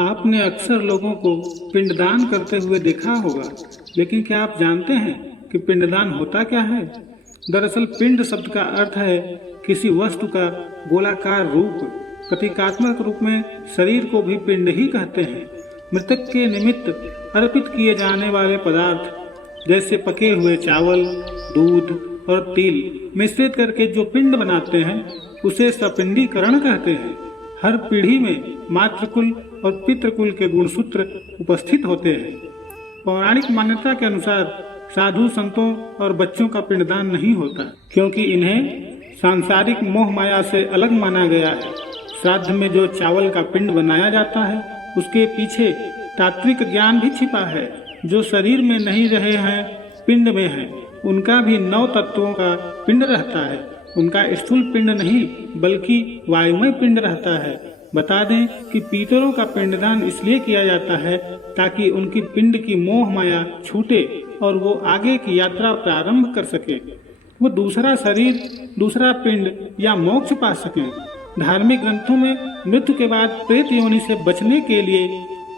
आपने अक्सर लोगों को पिंडदान करते हुए देखा होगा, लेकिन क्या आप जानते हैं कि पिंडदान होता क्या है? दरअसल पिंड शब्द का अर्थ है किसी वस्तु का गोलाकार रूप। प्रतीकात्मक रूप में शरीर को भी पिंड ही कहते हैं। मृतक के निमित्त अर्पित किए जाने वाले पदार्थ जैसे पके हुए चावल, दूध और तिल मिश्रित करके जो पिंड बनाते हैं उसे सपिंडीकरण कहते हैं। हर पीढ़ी में मातृकुल और पितृकुल के गुणसूत्र उपस्थित होते हैं। पौराणिक मान्यता के अनुसार साधु संतों और बच्चों का पिंडदान नहीं होता, क्योंकि इन्हें सांसारिक मोह माया से अलग माना गया है। श्राद्ध में जो चावल का पिंड बनाया जाता है उसके पीछे तात्विक ज्ञान भी छिपा है। जो शरीर में नहीं रहे हैं, पिंड में हैं, उनका भी 9 तत्वों का पिंड रहता है। उनका स्थूल पिंड नहीं बल्कि वायुमय पिंड रहता है। बता दें कि पितरों का पिंडदान इसलिए किया जाता है ताकि उनकी पिंड की मोह माया छूटे और वो आगे की यात्रा प्रारंभ कर सके। वो दूसरा शरीर, दूसरा पिंड या मोक्ष पा सके। धार्मिक ग्रंथों में मृत्यु के बाद प्रेत योनि से बचने के लिए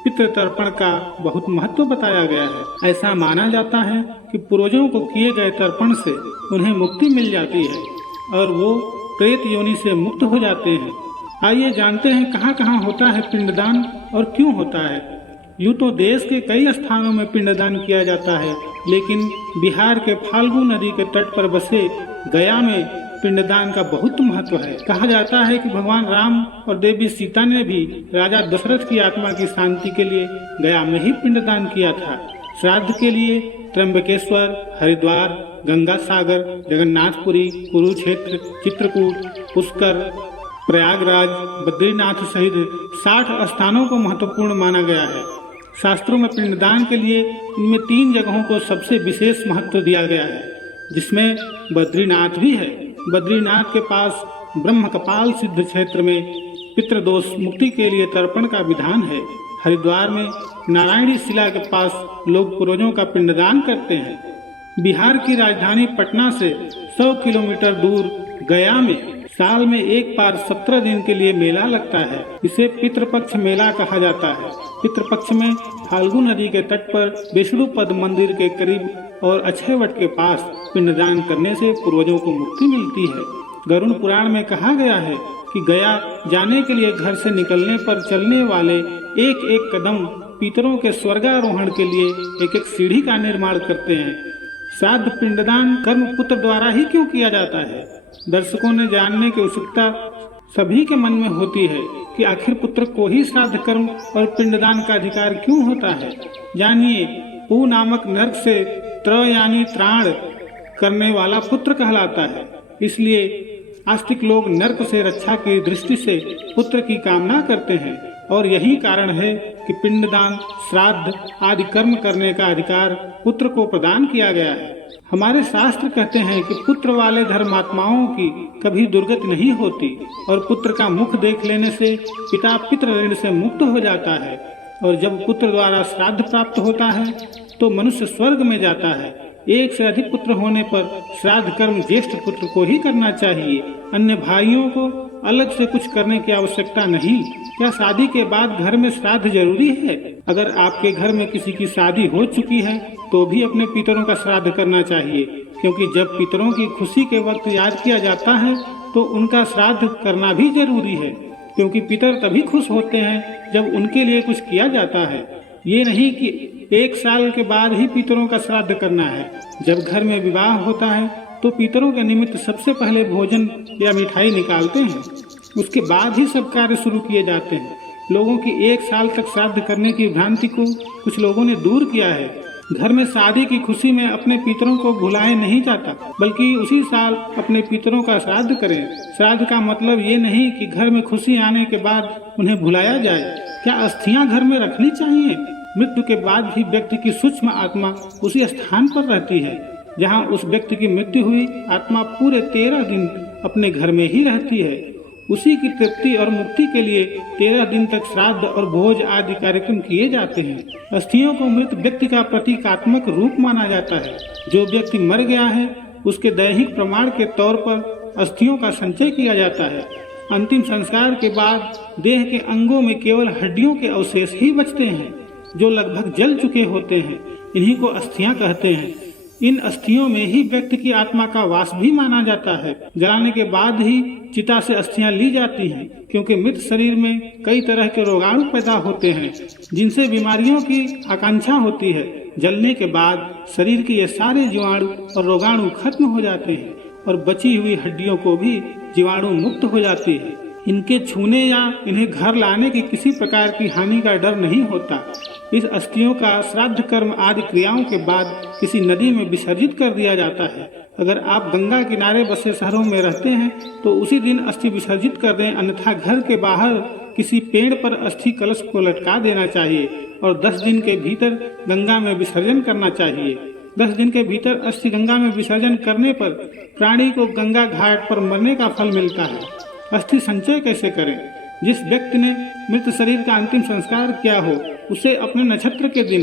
पितृतर्पण का बहुत महत्व बताया गया है। ऐसा माना जाता है कि पूर्वजों को किए गए तर्पण से उन्हें मुक्ति मिल जाती है और वो प्रेत योनि से मुक्त हो जाते हैं। आइए जानते हैं कहाँ कहाँ होता है पिंडदान और क्यों होता है। यूँ तो देश के कई स्थानों में पिंडदान किया जाता है, लेकिन बिहार के फाल्गु नदी के तट पर बसे गया में पिंडदान का बहुत महत्व है। कहा जाता है कि भगवान राम और देवी सीता ने भी राजा दशरथ की आत्मा की शांति के लिए गया में ही पिंडदान किया था। श्राद्ध के लिए त्र्यंबकेश्वर, हरिद्वार, गंगा सागर, जगन्नाथपुरी, कुरुक्षेत्र, चित्रकूट, पुष्कर, प्रयागराज, बद्रीनाथ सहित 60 स्थानों को महत्वपूर्ण माना गया है। शास्त्रों में पिंडदान के लिए इनमें 3 जगहों को सबसे विशेष महत्व दिया गया है, जिसमें बद्रीनाथ भी है। बद्रीनाथ के पास ब्रह्म कपाल सिद्ध क्षेत्र में पितृदोष मुक्ति के लिए तर्पण का विधान है। हरिद्वार में नारायणी शिला के पास लोग पूर्वजों का पिंडदान करते हैं। बिहार की राजधानी पटना से 100 किलोमीटर दूर गया में साल में एक बार 17 दिन के लिए मेला लगता है। इसे पितृपक्ष मेला कहा जाता है। पितृपक्ष में फाल्गु नदी के तट पर विष्णुपद मंदिर के करीब और अक्षयवट के पास पिंडदान करने से पूर्वजों को मुक्ति मिलती है। गरुड़ पुराण में कहा गया है कि गया जाने के लिए घर से निकलने पर चलने वाले एक एक कदम पितरों के स्वर्गारोहण के लिए एक एक सीढ़ी का निर्माण करते हैं। श्राद्ध पिंडदान कर्म पुत्र द्वारा ही क्यों किया जाता है? दर्शकों ने जानने की उत्सुकता सभी के मन में होती है कि आखिर पुत्र को ही श्राद्ध कर्म और पिंडदान का अधिकार क्यों होता है। जानिए, पू नामक नर्क से त्र यानी त्राण करने वाला पुत्र कहलाता है। इसलिए आस्तिक लोग नर्क से रक्षा की दृष्टि से पुत्र की कामना करते हैं और यही कारण है कि पिंडदान, श्राद्ध आदि कर्म करने का अधिकार पुत्र को प्रदान किया गया है। हमारे शास्त्र कहते हैं कि पुत्र वाले धर्मात्माओं की कभी दुर्गति नहीं होती और पुत्र का मुख देख लेने से पिता पितृ ऋण से मुक्त हो जाता है। और जब पुत्र द्वारा श्राद्ध प्राप्त होता है तो मनुष्य स्वर्ग में जाता है। एक से अधिक पुत्र होने पर श्राद्ध कर्म ज्येष्ठ पुत्र को ही करना चाहिए। अन्य भाइयों को अलग से कुछ करने की आवश्यकता नहीं। क्या शादी के बाद घर में श्राद्ध जरूरी है? अगर आपके घर में किसी की शादी हो चुकी है तो भी अपने पितरों का श्राद्ध करना चाहिए, क्योंकि जब पितरों की खुशी के वक्त याद किया जाता है तो उनका श्राद्ध करना भी जरूरी है, क्योंकि पितर तभी खुश होते हैं जब उनके लिए कुछ किया जाता है। ये नहीं कि 1 साल के बाद ही पितरों का श्राद्ध करना है। जब घर में विवाह होता है तो पितरों के निमित्त सबसे पहले भोजन या मिठाई निकालते हैं, उसके बाद ही सब कार्य शुरू किए जाते हैं। लोगों की 1 साल तक श्राद्ध करने की भ्रांति को कुछ लोगों ने दूर किया है। घर में शादी की खुशी में अपने पितरों को भुलाए नहीं जाता, बल्कि उसी साल अपने पितरों का श्राद्ध करें। श्राद्ध का मतलब ये नहीं कि घर में खुशी आने के बाद उन्हें भुलाया जाए। क्या अस्थियां घर में रखनी चाहिए? मृत्यु के बाद भी व्यक्ति की सूक्ष्म आत्मा उसी स्थान पर रहती है जहां उस व्यक्ति की मृत्यु हुई। आत्मा पूरे 13 दिन अपने घर में ही रहती है। उसी की तृप्ति और मुक्ति के लिए 13 दिन तक श्राद्ध और भोज आदि कार्यक्रम किए जाते हैं। अस्थियों को मृत व्यक्ति का प्रतीकात्मक रूप माना जाता है। जो व्यक्ति मर गया है उसके दैहिक प्रमाण के तौर पर अस्थियों का संचय किया जाता है। अंतिम संस्कार के बाद देह के अंगों में केवल हड्डियों के अवशेष ही बचते हैं, जो लगभग जल चुके होते हैं। इन्हीं को अस्थियां कहते हैं। इन अस्थियों में ही व्यक्ति की आत्मा का वास भी माना जाता है। जलाने के बाद ही चिता से अस्थियां ली जाती हैं, क्योंकि मृत शरीर में कई तरह के रोगाणु पैदा होते हैं, जिनसे बीमारियों की आकांक्षा होती है। जलने के बाद शरीर के ये सारे जीवाणु और रोगाणु खत्म हो जाते हैं और बची हुई हड्डियों को भी जीवाणु मुक्त हो जाती है। इनके छूने या इन्हें घर लाने की किसी प्रकार की हानि का डर नहीं होता। इस अस्थियों का श्राद्ध कर्म आदि क्रियाओं के बाद किसी नदी में विसर्जित कर दिया जाता है। अगर आप गंगा किनारे बसे शहरों में रहते हैं तो उसी दिन अस्थि विसर्जित कर दें, अन्यथा घर के बाहर किसी पेड़ पर अस्थि कलश को लटका देना चाहिए और 10 दिन के भीतर गंगा में विसर्जन करना चाहिए। 10 दिन के भीतर अस्थि गंगा में विसर्जन करने पर प्राणी को गंगा घाट पर मरने का फल मिलता है। अस्थि संचय कैसे करें? जिस व्यक्ति ने मृत शरीर का अंतिम संस्कार किया हो, उसे अपने नक्षत्र के दिन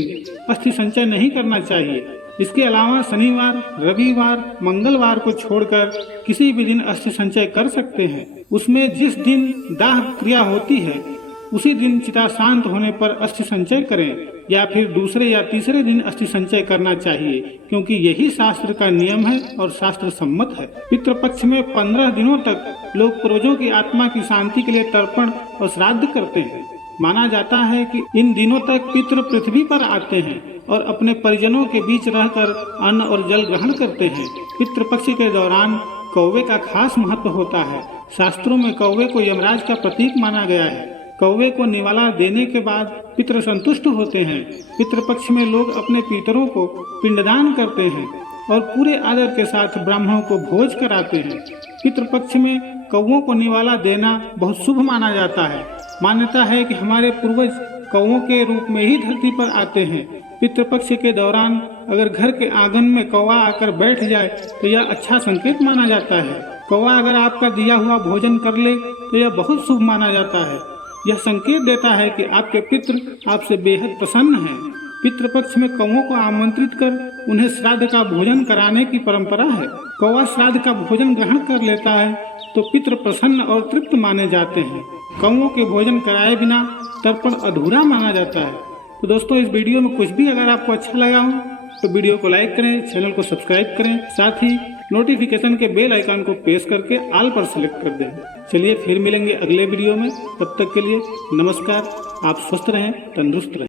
अस्थि संचय नहीं करना चाहिए। इसके अलावा शनिवार, रविवार, मंगलवार को छोड़कर किसी भी दिन अस्थि संचय कर सकते हैं। उसमें जिस दिन दाह क्रिया होती है उसी दिन चिता शांत होने पर अस्थि संचय करें, या फिर दूसरे या तीसरे दिन अस्थि संचय करना चाहिए, क्योंकि यही शास्त्र का नियम है और शास्त्र सम्मत है। पितृपक्ष में 15 दिनों तक लोग पूर्वजों की आत्मा की शांति के लिए तर्पण और श्राद्ध करते हैं। माना जाता है कि इन दिनों तक पितृ पृथ्वी पर आते हैं और अपने परिजनों के बीच रहकर अन्न और जल ग्रहण करते हैं। पितृपक्ष के दौरान कौवे का खास महत्व होता है। शास्त्रों में कौवे को यमराज का प्रतीक माना गया है। कौवे को निवाला देने के बाद पितृ संतुष्ट होते हैं। पितृपक्ष में लोग अपने पितरों को पिंडदान करते हैं और पूरे आदर के साथ ब्राह्मणों को भोज कराते हैं। पितृपक्ष में कौवों को निवाला देना बहुत शुभ माना जाता है। मान्यता है कि हमारे पूर्वज कौवों के रूप में ही धरती पर आते हैं। पितृपक्ष के दौरान अगर घर के आंगन में कौवा आकर बैठ जाए तो यह अच्छा संकेत माना जाता है। कौवा अगर आपका दिया हुआ भोजन कर ले तो यह बहुत शुभ माना जाता है। यह संकेत देता है कि आपके पितृ आपसे बेहद प्रसन्न हैं। पितृपक्ष में कौवों को आमंत्रित कर उन्हें श्राद्ध का भोजन कराने की परंपरा है। कौवा श्राद्ध का भोजन ग्रहण कर लेता है तो पितृ प्रसन्न और तृप्त माने जाते हैं। कौवों के भोजन कराए बिना तर्पण अधूरा माना जाता है। तो दोस्तों, इस वीडियो में कुछ भी अगर आपको अच्छा लगा हो तो वीडियो को लाइक करें, चैनल को सब्सक्राइब करें, साथ ही नोटिफिकेशन के बेल आइकन को प्रेस करके ऑल पर सेलेक्ट कर दें। चलिए फिर मिलेंगे अगले वीडियो में। तब तक के लिए नमस्कार। आप स्वस्थ रहें, तंदुरुस्त रहें।